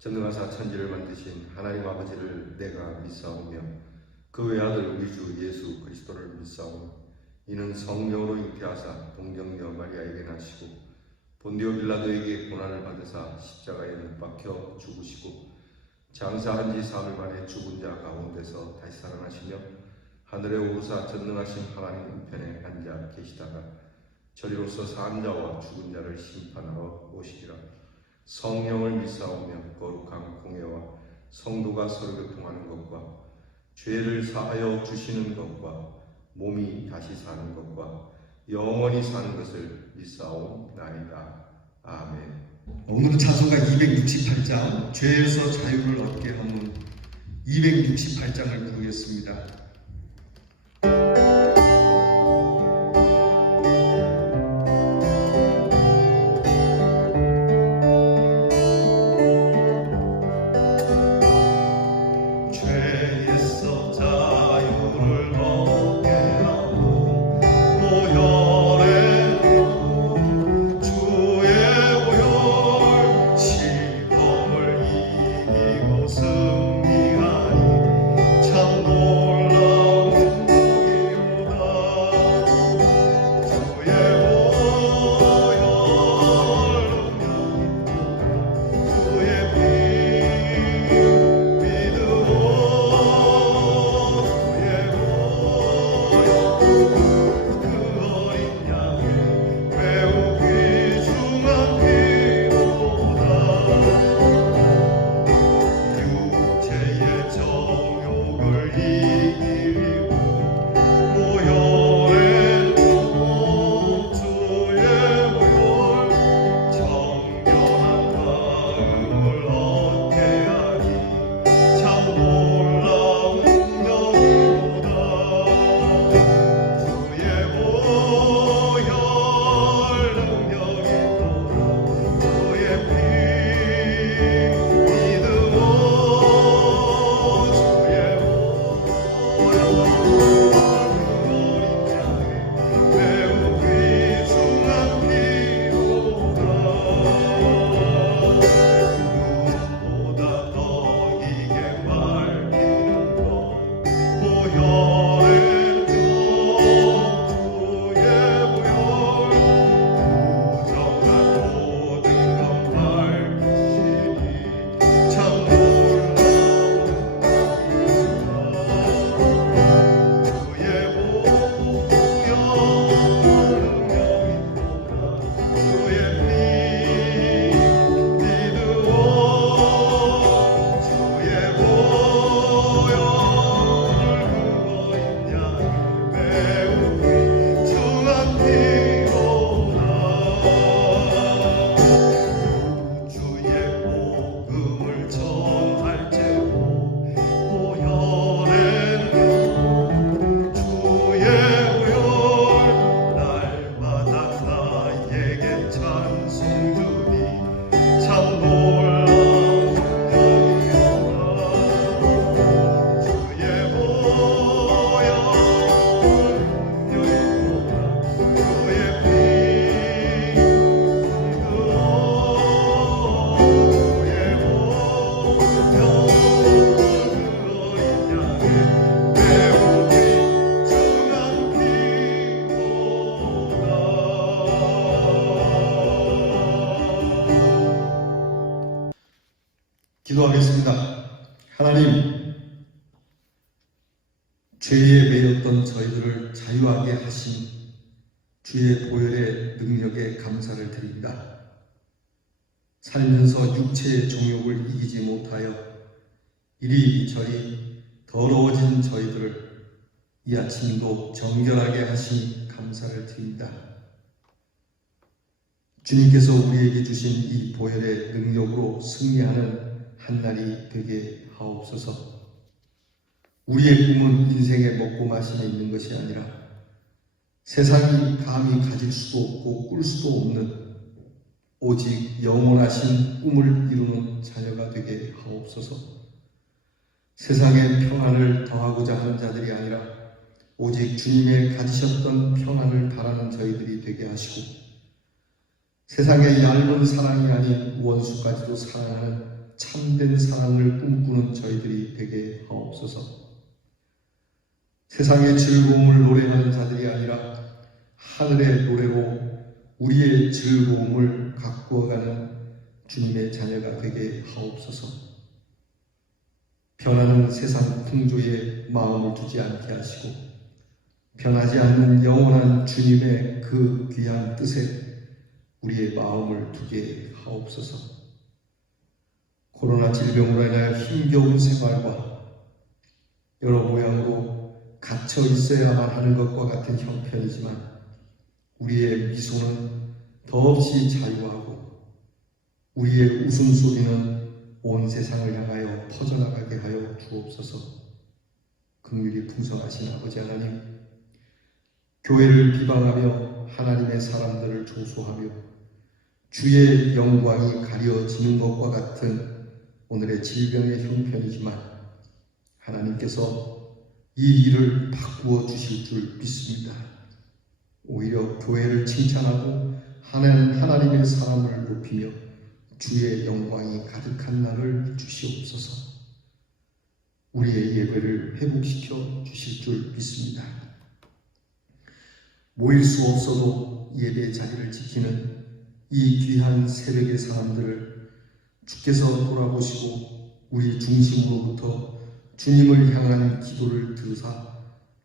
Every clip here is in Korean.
전능하사 천지를 만드신 하나님 아버지를 내가 믿사오며 그 외아들 우리 주 예수 그리스도를 믿사오니 이는 성령으로 잉태하사 동정녀 마리아에게 나시고 본디오 빌라도에게 고난을 받으사 십자가에 못 박혀 죽으시고 장사한 지 사흘 만에 죽은 자 가운데서 다시 살아나시며 하늘에 오르사 전능하신 하나님 우편에 앉아 계시다가 저리로서 산 자와 죽은 자를 심판하러 오시리라. 성령을 믿사오며 거룩한 공예와 성도가 서로 교통하는 것과 죄를 사하여 주시는 것과 몸이 다시 사는 것과 영원히 사는 것을 믿사옵나이다. 아멘. 오늘은 찬송가 268장 죄에서 자유를 얻게 하는 268장을 부르겠습니다. 기도하겠습니다. 하나님, 죄에 매였던 저희들을 자유하게 하신 주의 보혈의 능력에 감사를 드립니다. 살면서 육체의 정욕을 이기지 못하여 이리저리 더러워진 저희들을 이 아침도 정결하게 하신 감사를 드립니다. 주님께서 우리에게 주신 이 보혈의 능력으로 승리하는 한날이 되게 하옵소서. 우리의 꿈은 인생의 먹고 마심에 있는 것이 아니라 세상이 감히 가질 수도 없고 꿀 수도 없는 오직 영원하신 꿈을 이루는 자녀가 되게 하옵소서. 세상의 평안을 더하고자 하는 자들이 아니라 오직 주님의 가지셨던 평안을 바라는 저희들이 되게 하시고 세상의 얇은 사랑이 아닌 원수까지도 사랑하는 참된 사랑을 꿈꾸는 저희들이 되게 하옵소서. 세상의 즐거움을 노래하는 자들이 아니라 하늘의 노래로 우리의 즐거움을 가꾸어가는 주님의 자녀가 되게 하옵소서. 변하는 세상 풍조에 마음을 두지 않게 하시고 변하지 않는 영원한 주님의 그 귀한 뜻에 우리의 마음을 두게 하옵소서. 코로나 질병으로 인하여 힘겨운 생활과 여러 모양으로 갇혀 있어야만 하는 것과 같은 형편이지만 우리의 미소는 더없이 자유하고 우리의 웃음소리는 온 세상을 향하여 퍼져나가게 하여 주옵소서. 긍휼이 풍성하신 아버지 하나님, 교회를 비방하며 하나님의 사람들을 조소하며 주의 영광이 가려지는 것과 같은 오늘의 질병의 형편이지만 하나님께서 이 일을 바꾸어 주실 줄 믿습니다. 오히려 교회를 칭찬하고 하나님의 사랑을 높이며 주의 영광이 가득한 날을 주시옵소서. 우리의 예배를 회복시켜 주실 줄 믿습니다. 모일 수 없어도 예배 자리를 지키는 이 귀한 새벽의 사람들을 주께서 돌아보시고 우리 중심으로부터 주님을 향한 기도를 들으사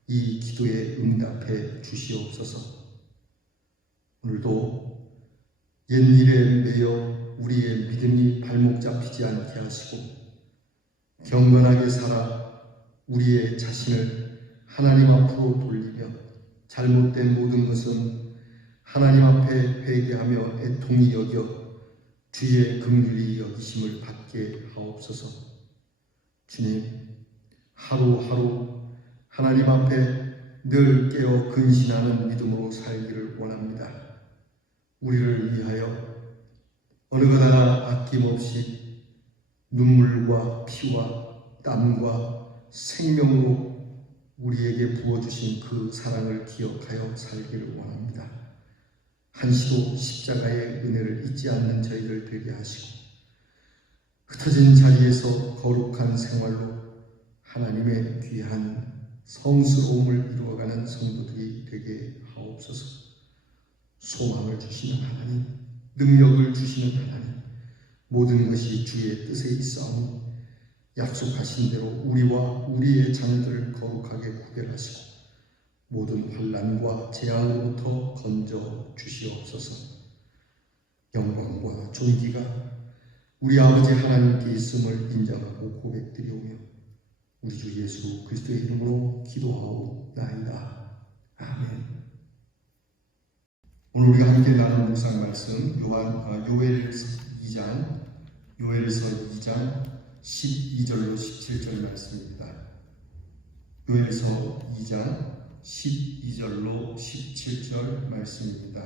이 기도에 응답해 주시옵소서. 오늘도 옛일에 매여 우리의 믿음이 발목 잡히지 않게 하시고 경건하게 살아 우리의 자신을 하나님 앞으로 돌리며 잘못된 모든 것은 하나님 앞에 회개하며 애통히 여겨 주의 긍휼히 여기심을 받게 하옵소서. 주님, 하루하루 하나님 앞에 늘 깨어 근신하는 믿음으로 살기를 원합니다. 우리를 위하여 어느 것 하나 아낌없이 눈물과 피와 땀과 생명으로 우리에게 부어주신 그 사랑을 기억하여 살기를 원합니다. 한시도 십자가의 은혜를 잊지 않는 저희들 되게 하시고 흩어진 자리에서 거룩한 생활로 하나님의 귀한 성스러움을 이루어가는 성도들이 되게 하옵소서. 소망을 주시는 하나님, 능력을 주시는 하나님, 모든 것이 주의 뜻에 있사오니 약속하신 대로 우리와 우리의 자녀들을 거룩하게 구별하시고 모든 환난과 재앙으로부터 건져 주시옵소서. 영광과 존귀가 우리 아버지 하나님께 있음을 인정하고 고백드리오며 우리 주 예수 그리스도의 이름으로 기도하옵나이다. 아멘. 오늘 우리가 함께 나눌 묵상 말씀 요엘서 2장 12절로 17절 말씀입니다. 요엘서 2장 12절로 17절 말씀입니다.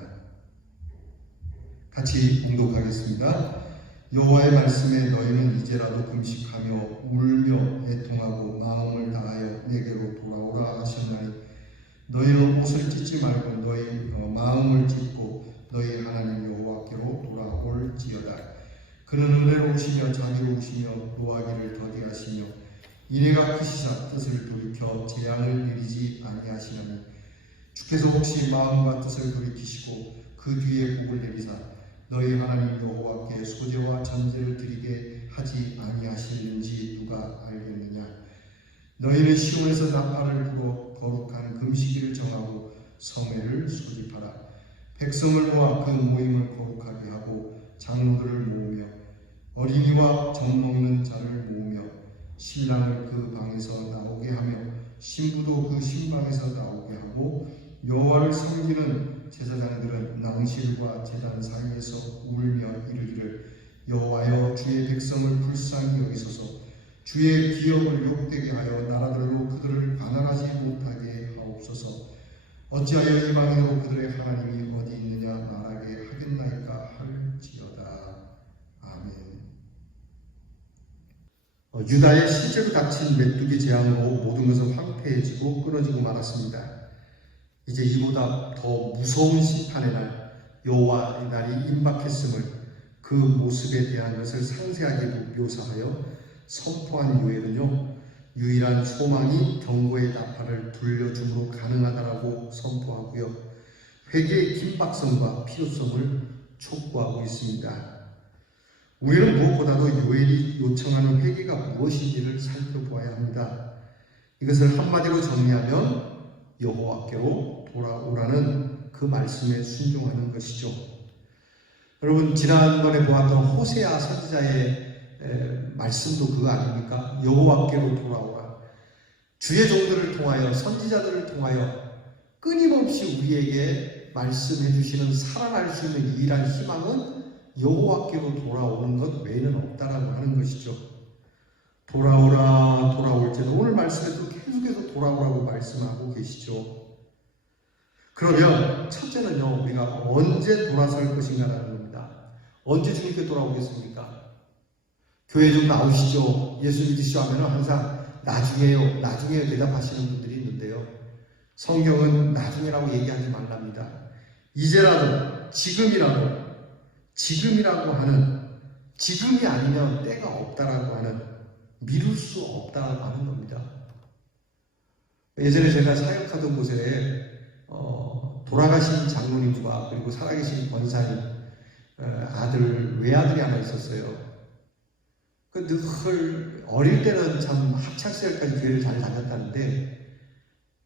같이 봉독하겠습니다. 여호와의 말씀에 너희는 이제라도 금식하며 울며 애통하고 마음을 다하여 내게로 돌아오라 하셨나니 너희는 옷을 찢지 말고 너희 마음을 찢고 너희 하나님 여호와께로 돌아올지어다. 그는 은혜로우시며 자비로우시며 노하기를 더디하시며 이내가 크시사 뜻을 돌이켜 재앙을 내리지 아니하시나니 주께서 혹시 마음과 뜻을 돌이키시고 그 뒤에 복을 내리사 너희 하나님 여호와께 소제와 전제를 드리게 하지 아니하시는지 누가 알겠느냐. 너희는 시온에서 나팔을 불어 거룩한 금식일을 정하고 성회를 소집하라. 백성을 모아 그 모임을 거룩하게 하고 장로들을 모으며 어린이와 젖먹는 자를 모으며 신랑을 그 방에서 나오게 하며 신부도 그 신방에서 나오게 하고 여호와를 섬기는 제사장들은 낭실과 제단 사이에서 울며 이르기를 여호와여 주의 백성을 불쌍히 여기소서. 주의 기업을 욕되게 하여 나라들로 그들을 반환하지 못하게 하옵소서. 어찌하여 이방인으로 그들의 하나님이 어디 있느냐 말하게 하겠나이까 할지어다. 아멘. 유다의 실제로 닥친 메뚜기 재앙으로 모든 것은 황폐해지고 끊어지고 말았습니다. 이제 이보다 더 무서운 심판의 날 여호와의 날이 임박했음을 그 모습에 대한 것을 상세하게 묘사하여 선포한 요엘은요, 유일한 소망이 경고의 나팔을 불려줌으로 가능하다라고 선포하고요, 회개의 긴박성과 필요성을 촉구하고 있습니다. 우리는 무엇보다도 요엘이 요청하는 회개가 무엇인지를 살펴보아야 합니다. 이것을 한마디로 정리하면 여호와께로 돌아오라는 그 말씀에 순종하는 것이죠. 여러분, 지난번에 보았던 호세아 선지자의 말씀도 그거 아닙니까? 여호와께로 돌아오라. 주의 종들을 통하여, 선지자들을 통하여 끊임없이 우리에게 말씀해 주시는 살아날 수 있는 유일한 희망은 여호와께로 돌아오는 것 외에는 없다라고 하는 것이죠. 돌아오라, 돌아올지도. 오늘 말씀에도 계속해서 돌아오라고 말씀하고 계시죠. 그러면 첫째는요, 우리가 언제 돌아설 것인가라는 겁니다. 언제 주님께 돌아오겠습니까? 교회 좀 나오시죠. 예수 믿으시죠 하면 항상 나중에요, 나중에 대답하시는 분들이 있는데요, 성경은 나중에라고 얘기하지 말랍니다. 이제라도, 지금이라고 하는, 지금이 아니면 때가 없다라고 하는, 미룰 수 없다라고 하는 겁니다. 예전에 제가 사역하던 곳에 돌아가신 장로님과 그리고 살아계신 권사님 외아들이 하나 있었어요. 늘 어릴 때는 참 학창시절까지 교회를 잘 다녔다는데,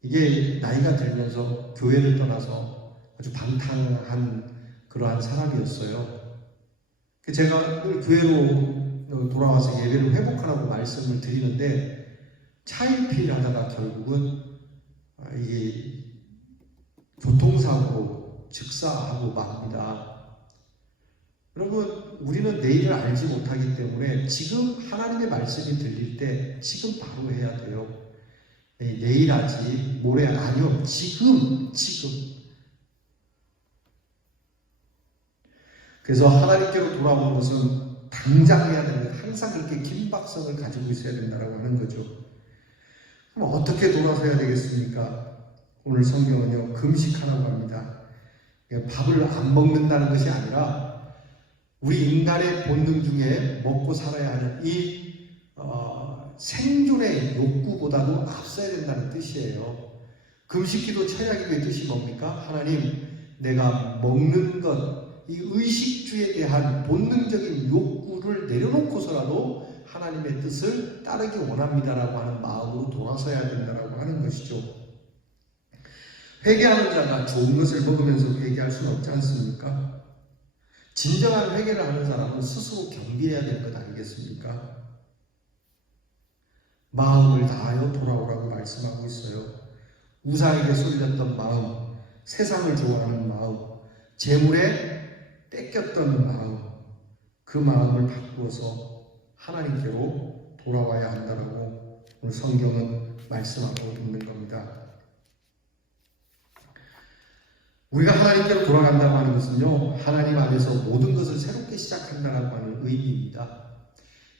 이게 나이가 들면서 교회를 떠나서 아주 방탕한 그러한 사람이었어요. 제가 늘 교회로 돌아와서 예배를 회복하라고 말씀을 드리는데, 차일피일 하다가 결국은 이게 교통사고로 즉사하고 맙니다. 여러분, 우리는 내일을 알지 못하기 때문에 지금 하나님의 말씀이 들릴 때 지금 바로 해야 돼요. 내일 하지, 모레 아니요, 지금. 그래서 하나님께로 돌아오는 것은 당장 해야 됩니다. 항상 그렇게 긴박성을 가지고 있어야 된다고 하는 거죠. 그럼 어떻게 돌아서야 되겠습니까? 오늘 성경은요, 금식하라고 합니다. 밥을 안 먹는다는 것이 아니라 우리 인간의 본능 중에 먹고 살아야 하는 이 생존의 욕구보다도 앞서야 된다는 뜻이에요. 금식기도 철야기도의 뜻이 뭡니까? 하나님, 내가 먹는 것, 이 의식주에 대한 본능적인 욕구를 내려놓고서라도 하나님의 뜻을 따르기 원합니다라고 하는 마음으로 돌아서야 된다라고 하는 것이죠. 회개하는 자가 좋은 것을 먹으면서 회개할 수는 없지 않습니까? 진정한 회개를 하는 사람은 스스로 경계해야 될 것 아니겠습니까? 마음을 다하여 돌아오라고 말씀하고 있어요. 우상에게 쏠렸던 마음, 세상을 좋아하는 마음, 재물에 뺏겼던 마음, 그 마음을 바꾸어서 하나님께로 돌아와야 한다고 오늘 성경은 말씀하고 있는 겁니다. 우리가 하나님께로 돌아간다고 하는 것은요, 하나님 안에서 모든 것을 새롭게 시작한다고 하는 의미입니다.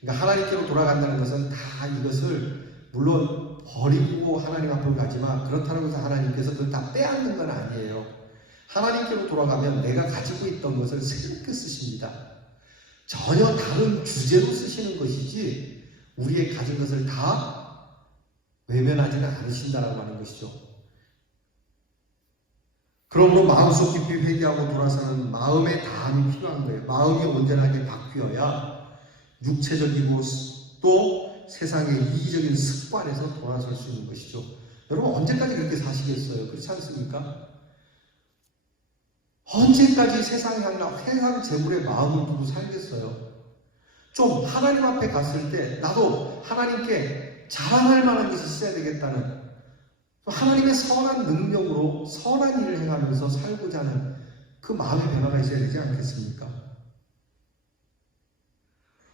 그러니까 하나님께로 돌아간다는 것은 다 이것을 물론 버리고 하나님 앞으로 가지만, 그렇다는 것은 하나님께서 그걸 다 빼앗는 건 아니에요. 하나님께로 돌아가면 내가 가지고 있던 것을 새롭게 쓰십니다. 전혀 다른 주제로 쓰시는 것이지 우리의 가진 것을 다 외면하지는 않으신다라고 하는 것이죠. 그러므로 마음속 깊이 회개하고 돌아서는 마음의 다함이 필요한 거예요. 마음이 온전하게 바뀌어야 육체적이고 또 세상의 이기적인 습관에서 돌아설 수 있는 것이죠. 여러분, 언제까지 그렇게 사시겠어요? 그렇지 않습니까? 언제까지 세상 향락, 세상 재물에 마음을 두고 살겠어요? 좀 하나님 앞에 갔을 때 나도 하나님께 자랑할 만한 것이 있어야 되겠다는, 하나님의 선한 능력으로 선한 일을 행하면서 살고자 하는 그 마음의 변화가 있어야 되지 않겠습니까?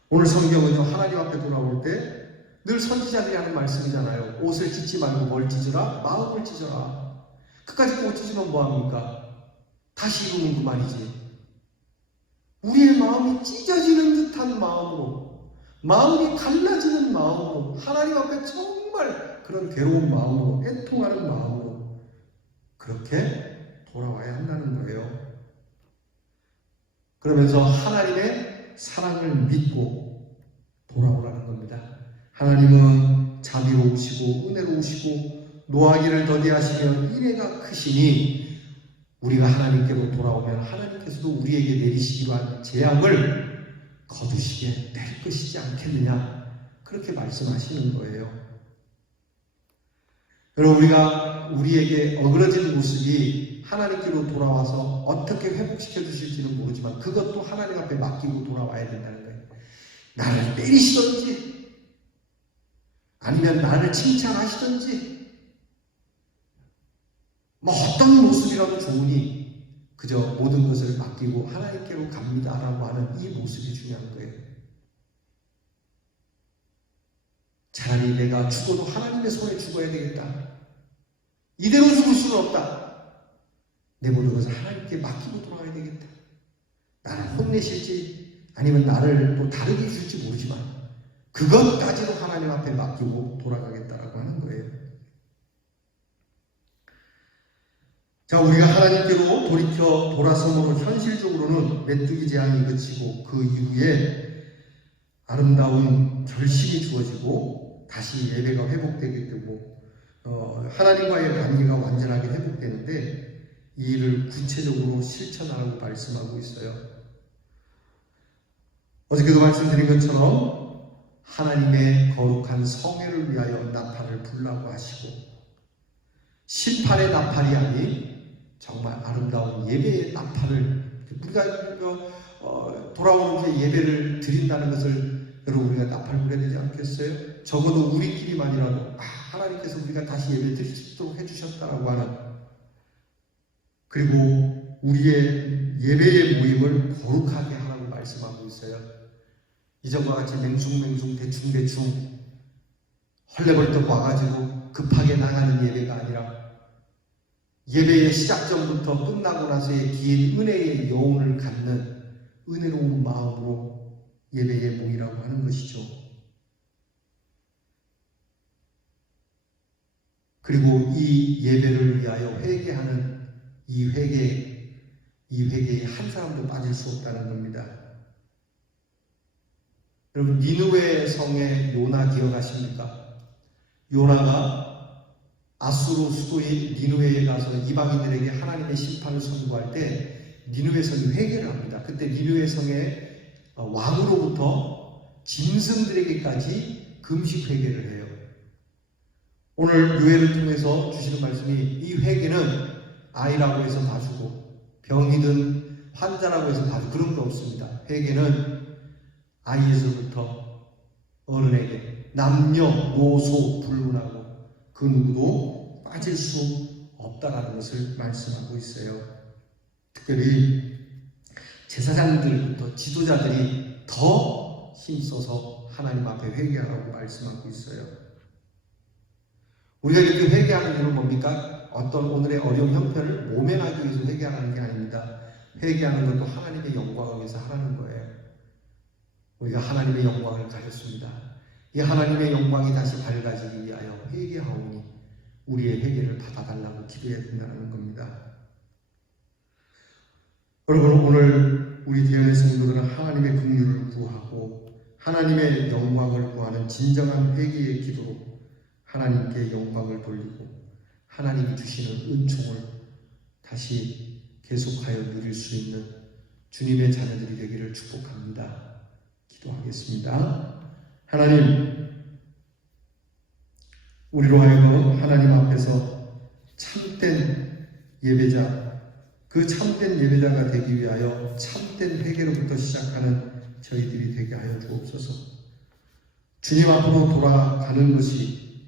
오늘 성경은요, 하나님 앞에 돌아올 때 늘 선지자들이 하는 말씀이잖아요. 옷을 찢지 말고 뭘 찢으라? 마음을 찢어라. 끝까지 못 찢으면 뭐합니까? 다시 입으면 그만이지. 우리의 마음이 찢어지는 듯한 마음으로, 마음이 갈라지는 마음으로, 하나님 앞에 정말 그런 괴로운 마음으로, 애통하는 마음으로 그렇게 돌아와야 한다는 거예요. 그러면서 하나님의 사랑을 믿고 돌아오라는 겁니다. 하나님은 자비로우시고 은혜로우시고 노하기를 더디하시며 인애가 크시니 우리가 하나님께로 돌아오면 하나님께서도 우리에게 내리시기로 한 재앙을 거두시게 될 것이지 않겠느냐, 그렇게 말씀하시는 거예요. 여러분, 우리가 우리에게 어그러진 모습이 하나님께로 돌아와서 어떻게 회복시켜 주실지는 모르지만 그것도 하나님 앞에 맡기고 돌아와야 된다는 거예요. 나를 때리시던지 아니면 나를 칭찬하시던지 뭐 어떤 모습이라도 좋으니 그저 모든 것을 맡기고 하나님께로 갑니다라고 하는 이 모습이 중요한 거예요. 차라리 내가 죽어도 하나님의 손에 죽어야 되겠다, 이대로 죽을 수는 없다, 내 모든 것을 하나님께 맡기고 돌아가야 되겠다, 나를 혼내실지 아니면 나를 또 다르게 해줄지 모르지만 그것까지도 하나님 앞에 맡기고 돌아가겠다라고 하는 거예요. 자, 우리가 하나님께로 돌이켜 돌아섬으로 현실적으로는 메뚜기 재앙이 그치고 그 이후에 아름다운 결실이 주어지고 다시 예배가 회복되게 되고 하나님과의 관계가 완전하게 회복되는데 이 일을 구체적으로 실천하라고 말씀하고 있어요. 어저께도 말씀드린 것처럼 하나님의 거룩한 성회를 위하여 나팔을 불라고 하시고 심판의 나팔이 아닌 정말 아름다운 예배의 나팔을, 우리가 돌아오는 예배를 드린다는 것을 여러분 우리가 나팔 불어야 되지 않겠어요? 적어도 우리끼리만이라도 하나님께서 우리가 다시 예배 드릴 수 있도록 해주셨다라고 하는, 그리고 우리의 예배의 모임을 거룩하게 하라고 말씀하고 있어요. 이전과 같이 맹숭맹숭 대충대충 헐레벌떡 와가지고 급하게 나가는 예배가 아니라 예배의 시작 전부터 끝나고 나서의 긴 은혜의 여운을 갖는 은혜로운 마음으로 예배의 모이라고 하는 것이죠. 그리고 이 예배를 위하여 회개하는 이 회개에 한 사람도 빠질 수 없다는 겁니다. 여러분, 니느웨 성의 요나 기억하십니까? 요나가 아수르 수도인 니느웨에 가서 이방인들에게 하나님의 심판을 선고할 때 니느웨 성이 회개를 합니다. 그때 니느웨 성의 왕으로부터 짐승들에게까지 금식 회개를 해요. 오늘 교회를 통해서 주시는 말씀이 이 회개는 아이라고 해서 봐주고 병이든 환자라고 해서 봐주고 그런 거 없습니다. 회개는 아이에서부터 어른에게 남녀 노소 불문하고 그 누구도 빠질 수 없다라는 것을 말씀하고 있어요. 특별히 제사장들부터 지도자들이 더 힘써서 하나님 앞에 회개하라고 말씀하고 있어요. 우리가 이렇게 회개하는 이유는 뭡니까? 어떤 오늘의 어려운 형편을 모면하기 위해서 회개하는 게 아닙니다. 회개하는 것도 하나님의 영광을 위해서 하라는 거예요. 우리가 하나님의 영광을 가졌습니다. 이 하나님의 영광이 다시 밝아지기 위하여 회개하오니 우리의 회개를 받아달라고 기도해야 된다는 겁니다. 여러분, 오늘 우리 대연의 성도들은 하나님의 긍휼을 구하고 하나님의 영광을 구하는 진정한 회개의 기도로 하나님께 영광을 돌리고 하나님이 주시는 은총을 다시 계속하여 누릴 수 있는 주님의 자녀들이 되기를 축복합니다. 기도하겠습니다. 하나님, 우리로 하여금 하나님 앞에서 참된 예배자, 그 참된 예배자가 되기 위하여 참된 회개로부터 시작하는 저희들이 되게 하여 주옵소서. 주님 앞으로 돌아가는 것이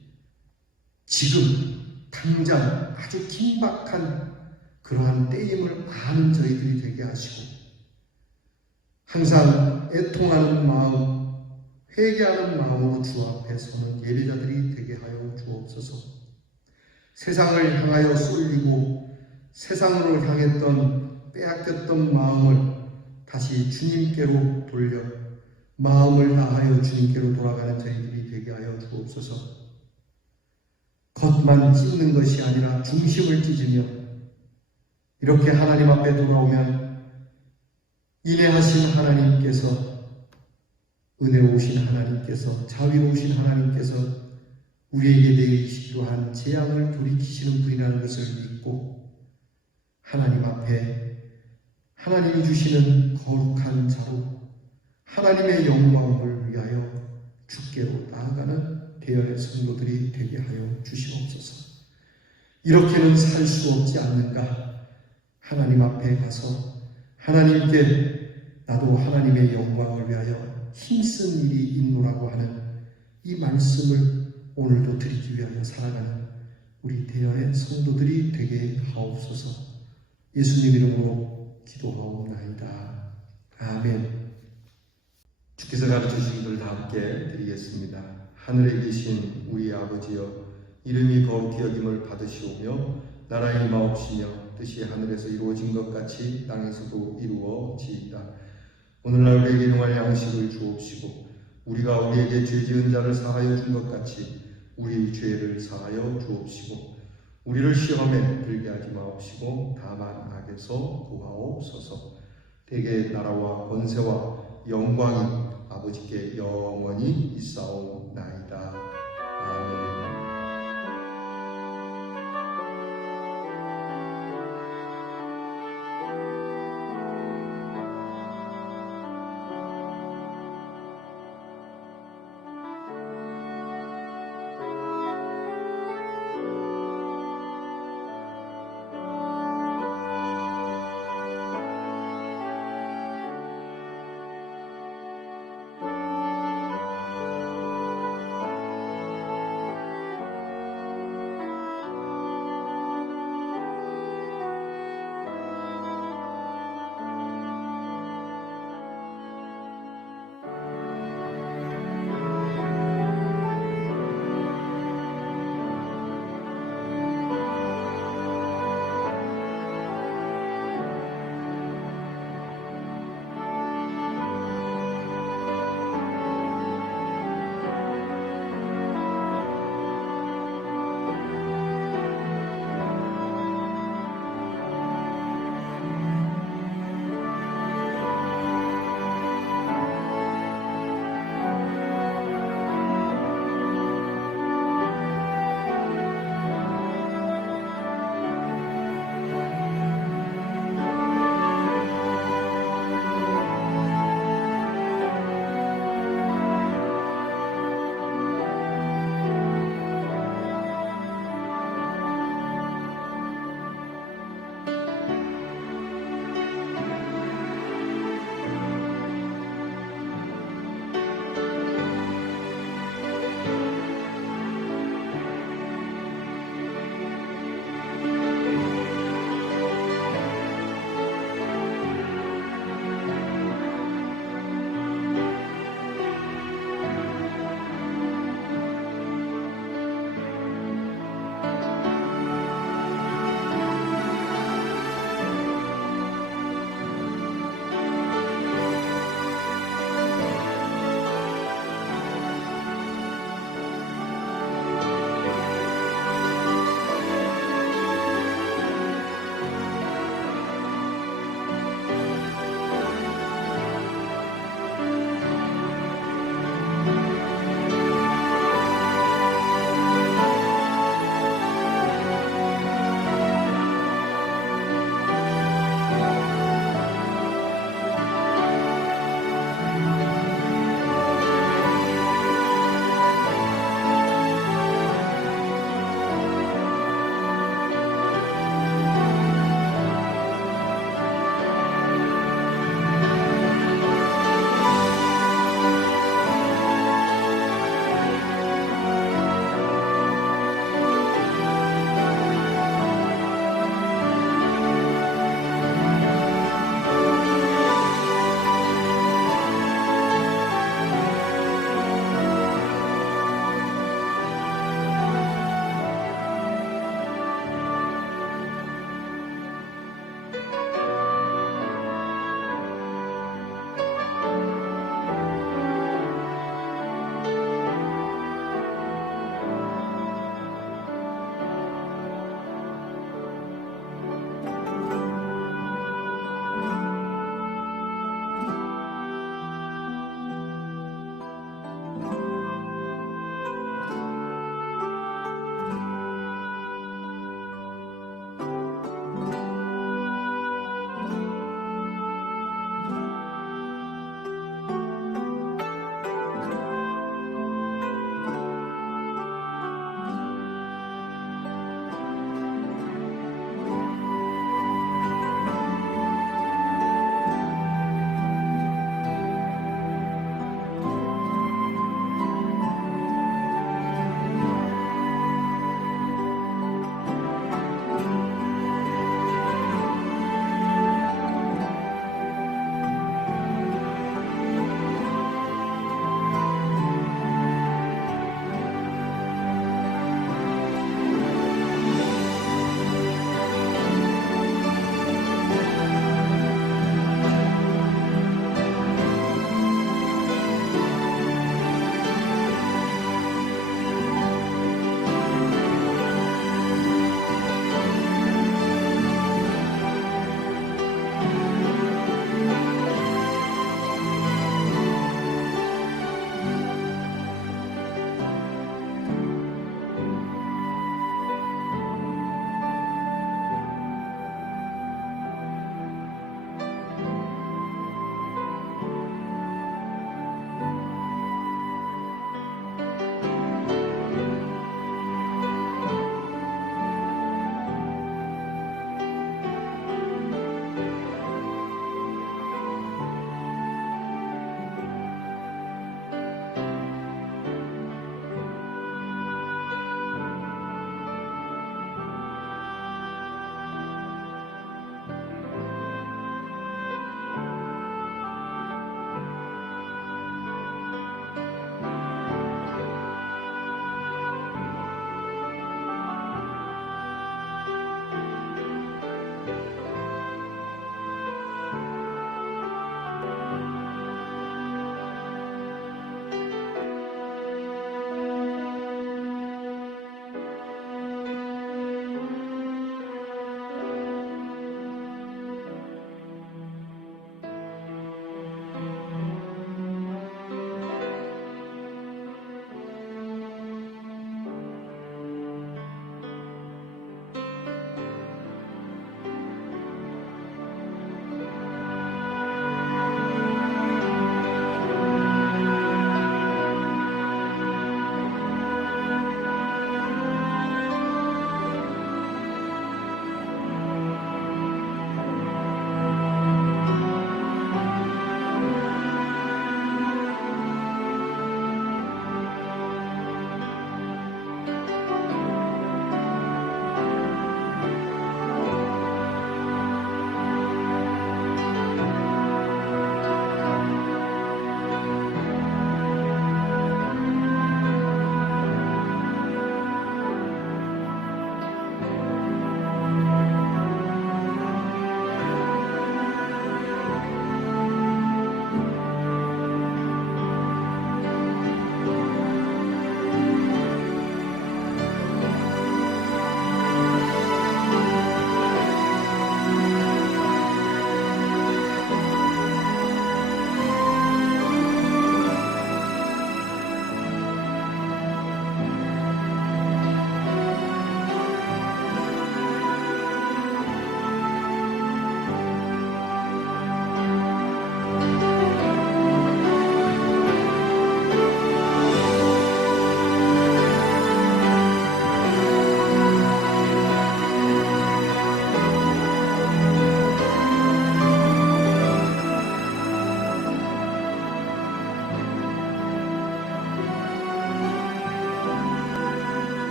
지금 당장 아주 긴박한 그러한 때임을 아는 저희들이 되게 하시고 항상 애통하는 마음, 회개하는 마음으로 주 앞에 서는 예배자들이 되게 하여 주옵소서. 세상을 향하여 쏠리고 세상으로 향했던 빼앗겼던 마음을 다시 주님께로 돌려 마음을 다하여 주님께로 돌아가는 저희들이 되게 하여 주옵소서. 겉만 찢는 것이 아니라 중심을 찢으며 이렇게 하나님 앞에 돌아오면 인애하신 하나님께서 은혜로우신 하나님께서, 자비로우신 하나님께서 우리에게 내리시기로 한 재앙을 돌이키시는 분이라는 것을 믿고 하나님 앞에 하나님이 주시는 거룩한 자로 하나님의 영광을 위하여 주께로 나아가는 대열의 성도들이 되게 하여 주시옵소서. 이렇게는 살 수 없지 않는가? 하나님 앞에 가서 하나님께 나도 하나님의 영광을 위하여 힘쓴 일이 있노라고 하는 이 말씀을 오늘도 드리기 위하여 살아가는 우리 대열의 성도들이 되게 하옵소서. 예수님 이름으로 기도하옵나이다. 아멘. 주께서 가르쳐주신 것을 다 함께 드리겠습니다. 하늘에 계신 우리 아버지여, 이름이 거룩히 여김을 받으시오며 나라의 임하옵시며 뜻이 하늘에서 이루어진 것 같이 땅에서도 이루어지이다. 오늘날 우리에게 일용할 양식을 주옵시고 우리가 우리에게 죄 지은 자를 사하여 준 것 같이 우리 죄를 사하여 주옵시고 우리를 시험에 들게 하지 마옵시고 다만 악에서 구하옵소서. 대개 나라와 권세와 영광이 아버지께 영원히 있사옵나이다.